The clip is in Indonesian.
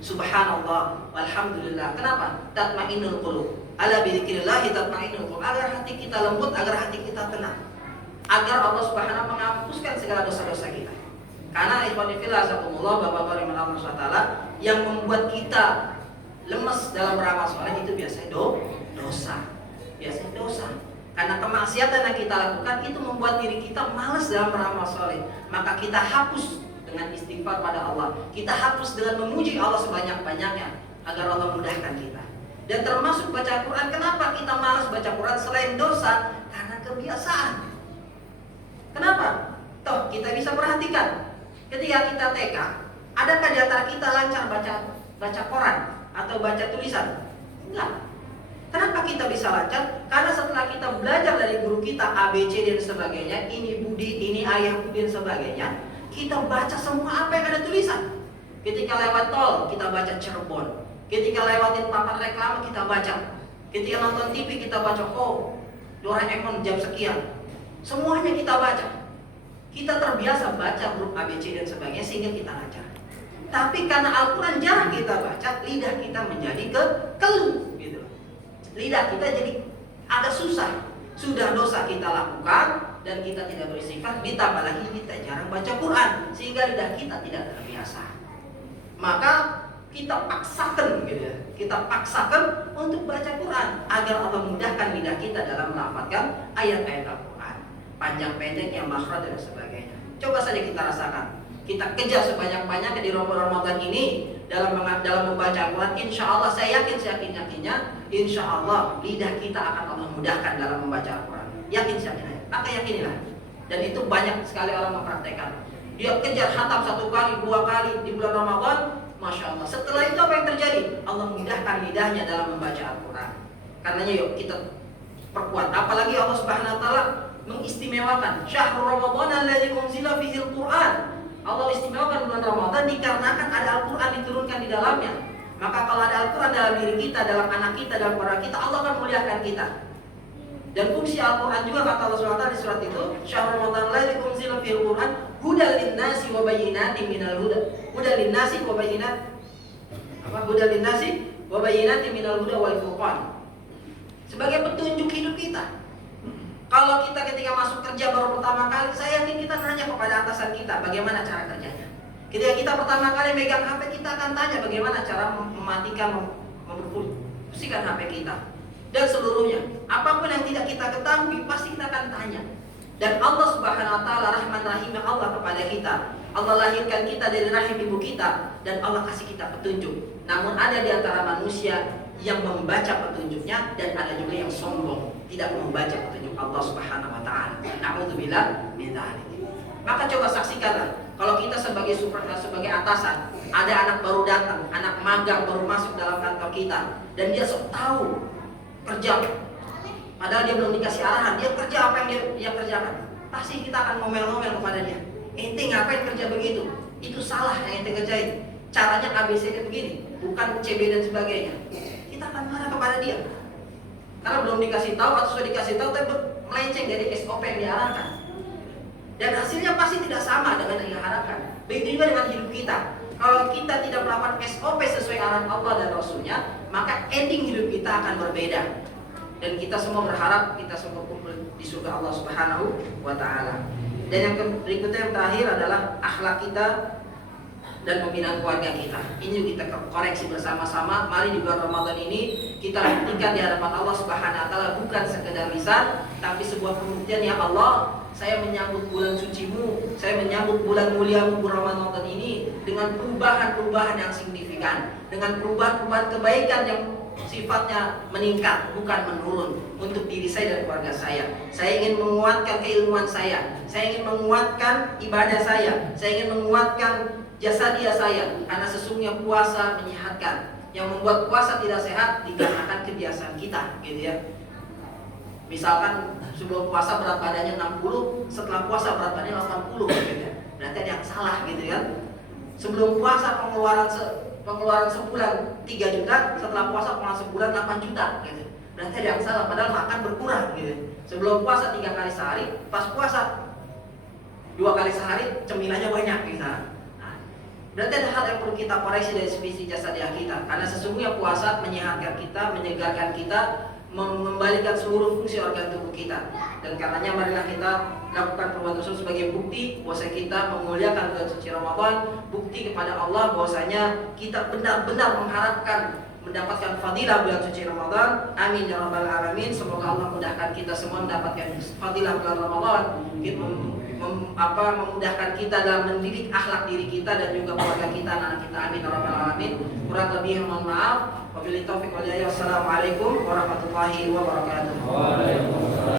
Subhanallah, walhamdulillah. Kenapa? Tatmainnul qulub. Ala bidzikrillah tatmainnul qulub. Agar hati kita lembut, agar hati kita tenang. Agar Allah Subhanahu menghapuskan segala dosa-dosa kita. Karena ikhwan fillah azakumullah, Bapak-bapak yang Allah SWT, yang membuat kita lemes dalam beramal soleh itu biasanya dosa. Biasanya dosa. Karena kemaksiatan yang kita lakukan itu membuat diri kita malas dalam beramal soleh. Maka kita hapus dengan istighfar pada Allah. Kita hapus dengan memuji Allah sebanyak-banyaknya agar Allah mudahkan kita. Dan termasuk baca Quran. Kenapa kita malas baca Quran selain dosa? Karena kebiasaan. Kenapa? Toh kita bisa perhatikan. Ketika kita TK, adakah di antara kita lancar baca koran atau baca tulisan? Enggak. Kenapa kita bisa lancar? Karena setelah kita belajar dari guru kita A, B, C dan sebagainya, ini budi, ini ayah, budi dan sebagainya, kita baca semua apa yang ada tulisan. Ketika lewat tol, kita baca Cirebon. Ketika lewatin papan reklame, kita baca. Ketika nonton TV, kita baca, oh, Doraemon jam sekian. Semuanya kita baca. Kita terbiasa baca huruf A, B, C dan sebagainya sehingga kita lancar. Tapi karena Al-Quran jarang kita baca, lidah kita menjadi keluh gitu. Lidah kita jadi agak susah. Sudah dosa kita lakukan dan kita tidak beristighfar, ditambah lagi kita jarang baca Quran sehingga lidah kita tidak terbiasa. Maka kita paksakan gitu ya. Kita paksakan untuk baca Quran agar Allah mudahkan lidah kita dalam melafadzkan ayat-ayat Al-Quran. Panjang pendeknya, makhraj dan sebagainya. Coba saja kita rasakan. Kita kejar sebanyak-banyaknya di Ramadan ini dalam membaca Al-Quran. Insya Allah, saya yakinnya, insya Allah lidah kita akan Allah mudahkan dalam membaca Al-Quran. Yakin. Maka yakinilah. Dan itu banyak sekali orang mempraktekkan. Dia kejar khatam 1 kali, 2 kali di bulan Ramadan, Masya Allah. Setelah itu apa yang terjadi? Allah mudahkan lidahnya dalam membaca Al-Quran. Karenanya yuk kita perkuat. Apalagi Allah Subhanahu Wa Taala mengistimewakan syahrul Ramadan alladzi unzila fihi al-Quran. Allah istimewakan bulan Ramadan dikarenakan ada Al-Quran diturunkan di dalamnya. Maka kalau ada Al-Quran dalam diri kita, dalam anak kita, dalam keluarga kita, Allah akan muliakan kita. Dan fungsi Al-Quran juga kata Allah SWT di surat itu, syahrul Ramadan alladzi unzila fihi al-Quran hudal linnasi wa bayyinatin minal huda. Hudal linnasi wa bayyinat apa? Hudal linnasi wa bayyinatin minal huda wal furqan. Sebagai petunjuk hidup kita. Kalau kita ketika masuk kerja baru pertama kali, saya yakin kita nanya kepada atasan kita bagaimana cara kerjanya. Ketika kita pertama kali megang HP, kita akan tanya bagaimana cara mematikan, memfungsikan HP kita. Dan seluruhnya, apapun yang tidak kita ketahui, pasti kita akan tanya. Dan Allah Subhanahu Wa Taala Rahman Rahimnya Allah kepada kita. Allah lahirkan kita dari rahim ibu kita dan Allah kasih kita petunjuk. Namun ada di antara manusia yang membaca petunjuknya dan ada juga yang sombong, tidak membaca petunjuk Allah Subhanahu Wa Taala. Na'udzubillah min dzalik. Maka coba saksikanlah, kalau kita sebagai atasan, ada anak baru datang, anak magang baru masuk dalam kantor kita, dan dia sok tahu kerja, padahal dia belum dikasih arahan, dia kerja apa yang dia kerjakan, pasti kita akan ngomel-ngomel kepada dia. Ente ngapain kerja begitu? Itu salah yang ente kerjain. Caranya ABCD begini, bukan CB dan sebagainya. Kita akan marah kepada dia karena belum dikasih tahu atau sudah dikasih tahu tapi melenceng dari SOP yang diarahkan. Dan hasilnya pasti tidak sama dengan yang diharapkan. Begitu juga dengan hidup kita. Kalau kita tidak melakukan SOP sesuai arahan Allah dan Rasulnya, maka ending hidup kita akan berbeda. Dan kita semua berharap kita semua kumpul di surga Allah Subhanahu Wa Taala. Dan yang berikutnya, yang terakhir adalah akhlak kita dan pembinaan keluarga kita. Ini kita koreksi bersama-sama. Mari di bulan Ramadan ini kita buktikan di hadapan Allah Subhanahu Wa Taala bukan sekedar lisan, tapi sebuah pembuktian. Ya Allah, saya menyambut bulan sucimu, saya menyambut bulan muliamu bulan Ramadan ini dengan perubahan-perubahan yang signifikan, dengan perubahan-perubahan kebaikan yang sifatnya meningkat bukan menurun untuk diri saya dan keluarga saya. Saya ingin menguatkan keilmuan saya ingin menguatkan ibadah saya ingin menguatkan jasadiah saya, karena sesungguhnya puasa menyehatkan. Yang membuat puasa tidak sehat dikarenakan kebiasaan kita, gitu ya. Misalkan sebelum puasa berat badannya 60, setelah puasa berat badannya 80, gitu ya. Berarti ada yang salah, gitu ya. Sebelum puasa pengeluaran sebulan 3 juta, setelah puasa pengeluaran sebulan 8 juta, gitu. Berarti ada yang salah, padahal makan berkurang, gitu. Sebelum puasa 3 kali sehari, pas puasa 2 kali sehari cemilannya banyak, misalnya. Berarti ada hal yang perlu kita koreksi dari sisi jasadiah kita. Karena sesungguhnya puasa menyehatkan kita, menyegarkan kita, mengembalikan seluruh fungsi organ tubuh kita. Dan karenanya marilah kita lakukan perbuatan tersebut sebagai bukti bahwa kita memuliakan bulan suci Ramadan, bukti kepada Allah bahwasanya kita benar-benar mengharapkan mendapatkan fadilah bulan suci Ramadan. Amin ya rabbal alamin. Semoga Allah mudahkan kita semua mendapatkan fadilah bulan Ramadan, memudahkan kita dalam mendidik akhlak diri kita dan juga keluarga kita, anak kita. Amin ya rabbal alamin. Kurang lebih mohon maaf. Wabillahi taufiq wal hidayah. Wassalamualaikum warahmatullahi wabarakatuh.